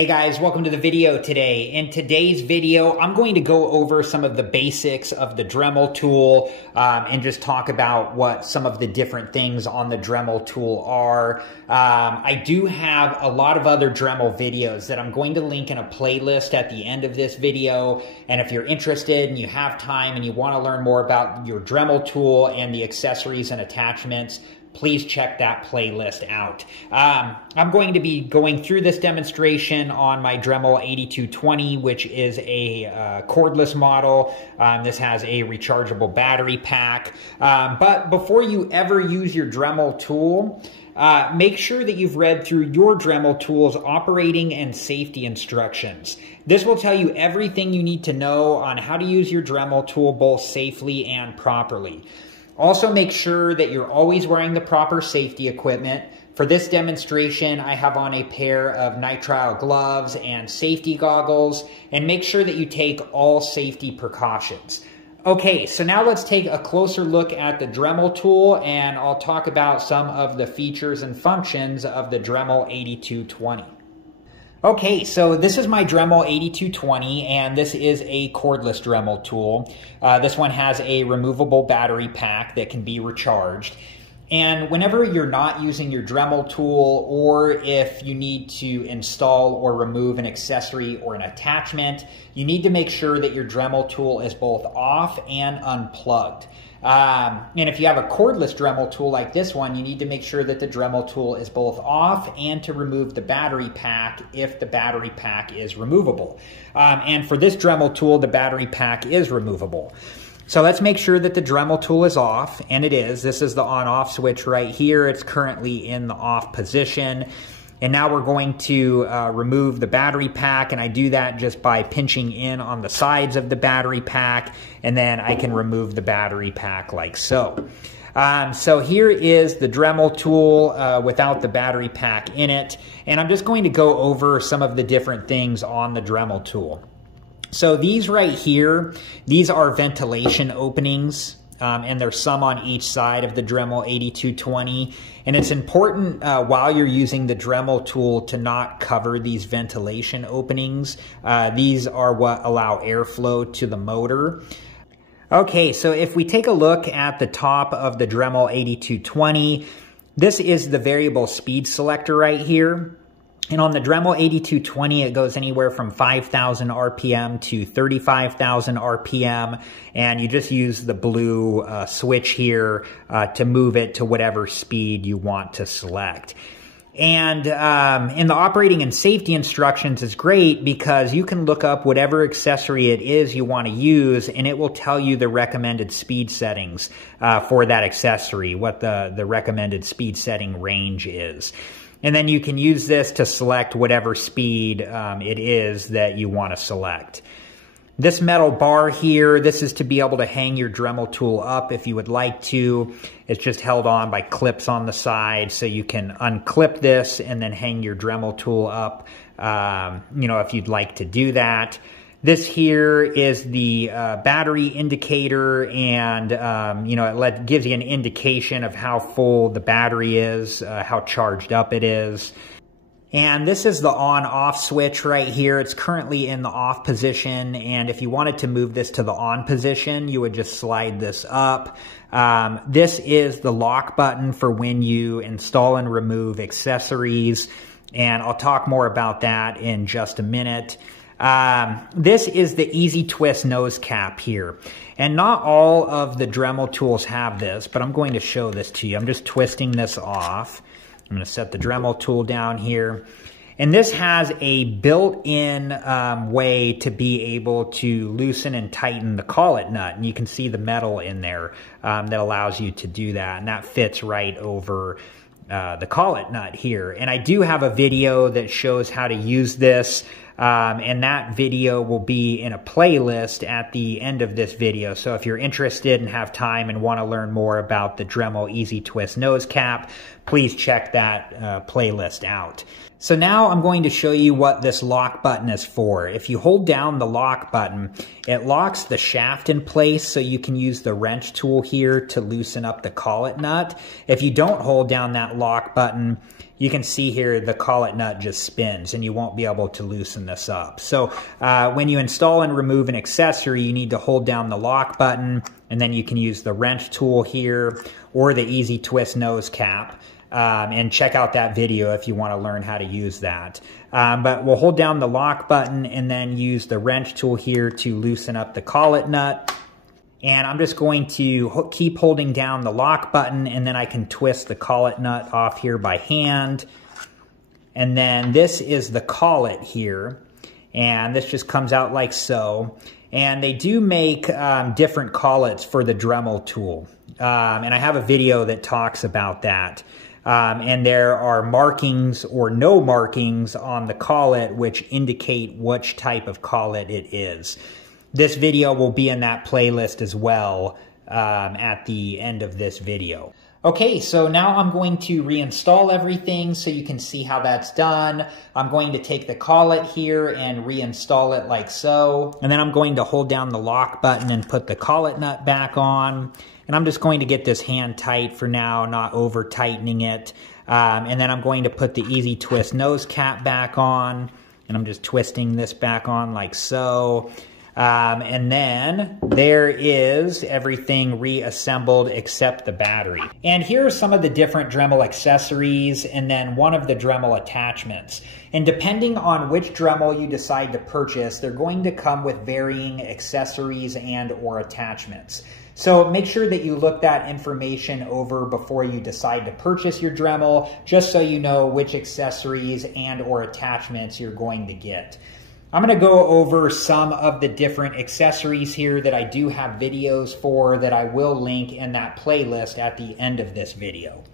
Hey guys, welcome to the video today. In today's video, I'm going to go over some of the basics of the Dremel tool and just talk about what some of the different things on the Dremel tool are. I do have a lot of other Dremel videos that I'm going to link in a playlist at the end of this video. And if you're interested and you have time and you want to learn more about your Dremel tool and the accessories and attachments, please check that playlist out. I'm going to be going through this demonstration on my Dremel 8220, which is a cordless model. This has a rechargeable battery pack. But before you ever use your Dremel tool, make sure that you've read through your Dremel tool's operating and safety instructions. This will tell you everything you need to know on how to use your Dremel tool both safely and properly. Also, make sure that you're always wearing the proper safety equipment. For this demonstration, I have on a pair of nitrile gloves and safety goggles, and make sure that you take all safety precautions. Okay, so now let's take a closer look at the Dremel tool, and I'll talk about some of the features and functions of the Dremel 8220. Okay, so this is my Dremel 8220, and this is a cordless Dremel tool. This one has a removable battery pack that can be recharged. And whenever you're not using your Dremel tool, or if you need to install or remove an accessory or an attachment, you need to make sure that your Dremel tool is both off and unplugged. And if you have a cordless Dremel tool like this one, you need to make sure that the Dremel tool is both off and to remove the battery pack if the battery pack is removable. And for this Dremel tool, the battery pack is removable. So let's make sure that the Dremel tool is off, and it is. This is the on-off switch right here. It's currently in the off position. And now we're going to remove the battery pack, and I do that just by pinching in on the sides of the battery pack, and then I can remove the battery pack like so. So here is the Dremel tool without the battery pack in it, and I'm just going to go over some of the different things on the Dremel tool. So these right here, these are ventilation openings. And there's some on each side of the Dremel 8220. And it's important while you're using the Dremel tool to not cover these ventilation openings. These are what allow airflow to the motor. Okay, so if we take a look at the top of the Dremel 8220, this is the variable speed selector right here. And on the Dremel 8220, it goes anywhere from 5,000 RPM to 35,000 RPM. And you just use the blue switch here to move it to whatever speed you want to select. And in the operating and safety instructions is great because you can look up whatever accessory it is you want to use, and it will tell you the recommended speed settings for that accessory, what the recommended speed setting range is. And then you can use this to select whatever speed it is that you want to select. This metal bar here, this is to be able to hang your Dremel tool up if you would like to. It's just held on by clips on the side, so you can unclip this and then hang your Dremel tool up, if you'd like to do that. This here is the battery indicator, and it gives you an indication of how full the battery is, how charged up it is. And this is the on-off switch right here. It's currently in the off position, and if you wanted to move this to the on position, you would just slide this up. This is the lock button for when you install and remove accessories, and I'll talk more about that in just a minute. This is the easy twist nose cap here. And not all of the Dremel tools have this, but I'm going to show this to you. I'm just twisting this off. I'm going to set the Dremel tool down here. And this has a built-in way to be able to loosen and tighten the collet nut. And you can see the metal in there that allows you to do that. And that fits right over the collet nut here. And I do have a video that shows how to use this. And that video will be in a playlist at the end of this video. So if you're interested and have time and want to learn more about the Dremel Easy Twist Nose Cap, please check that playlist out. So now I'm going to show you what this lock button is for. If you hold down the lock button, it locks the shaft in place so you can use the wrench tool here to loosen up the collet nut. If you don't hold down that lock button, you can see here the collet nut just spins and you won't be able to loosen this up. So when you install and remove an accessory, you need to hold down the lock button, and then you can use the wrench tool here or the easy twist nose cap. And check out that video if you want to learn how to use that. But we'll hold down the lock button and then use the wrench tool here to loosen up the collet nut. And I'm just going to keep holding down the lock button, and then I can twist the collet nut off here by hand. And then this is the collet here, and this just comes out like so. And they do make different collets for the Dremel tool. And I have a video that talks about that. And there are markings or no markings on the collet which indicate which type of collet it is. This video will be in that playlist as well at the end of this video. Okay, so now I'm going to reinstall everything so you can see how that's done. I'm going to take the collet here and reinstall it like so. And then I'm going to hold down the lock button and put the collet nut back on. And I'm just going to get this hand tight for now, not over tightening it. And then I'm going to put the easy twist nose cap back on. And I'm just twisting this back on like so. And then there is everything reassembled except the battery. And here are some of the different Dremel accessories and then one of the Dremel attachments. And depending on which Dremel you decide to purchase, they're going to come with varying accessories and or attachments. So make sure that you look that information over before you decide to purchase your Dremel, just so you know which accessories and or attachments you're going to get. I'm going to go over some of the different accessories here that I do have videos for that I will link in that playlist at the end of this video.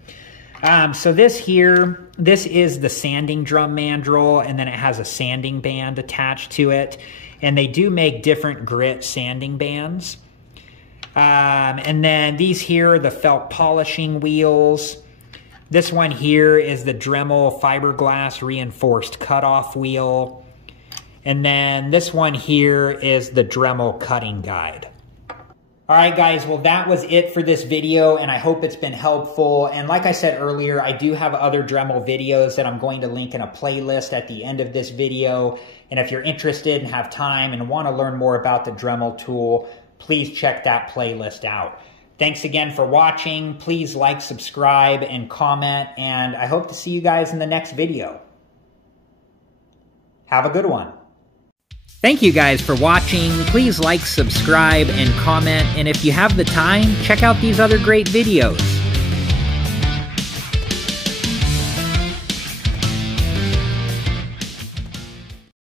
So this is the sanding drum mandrel, and then it has a sanding band attached to it. And they do make different grit sanding bands. And then these here are the felt polishing wheels. This one here is the Dremel fiberglass reinforced cutoff wheel. And then this one here is the Dremel cutting guide. All right, guys, well, that was it for this video, and I hope it's been helpful. And like I said earlier, I do have other Dremel videos that I'm going to link in a playlist at the end of this video. And if you're interested and have time and want to learn more about the Dremel tool, please check that playlist out. Thanks again for watching. Please like, subscribe, and comment, and I hope to see you guys in the next video. Have a good one. Thank you guys for watching. Please like, subscribe, and comment, and if you have the time, check out these other great videos.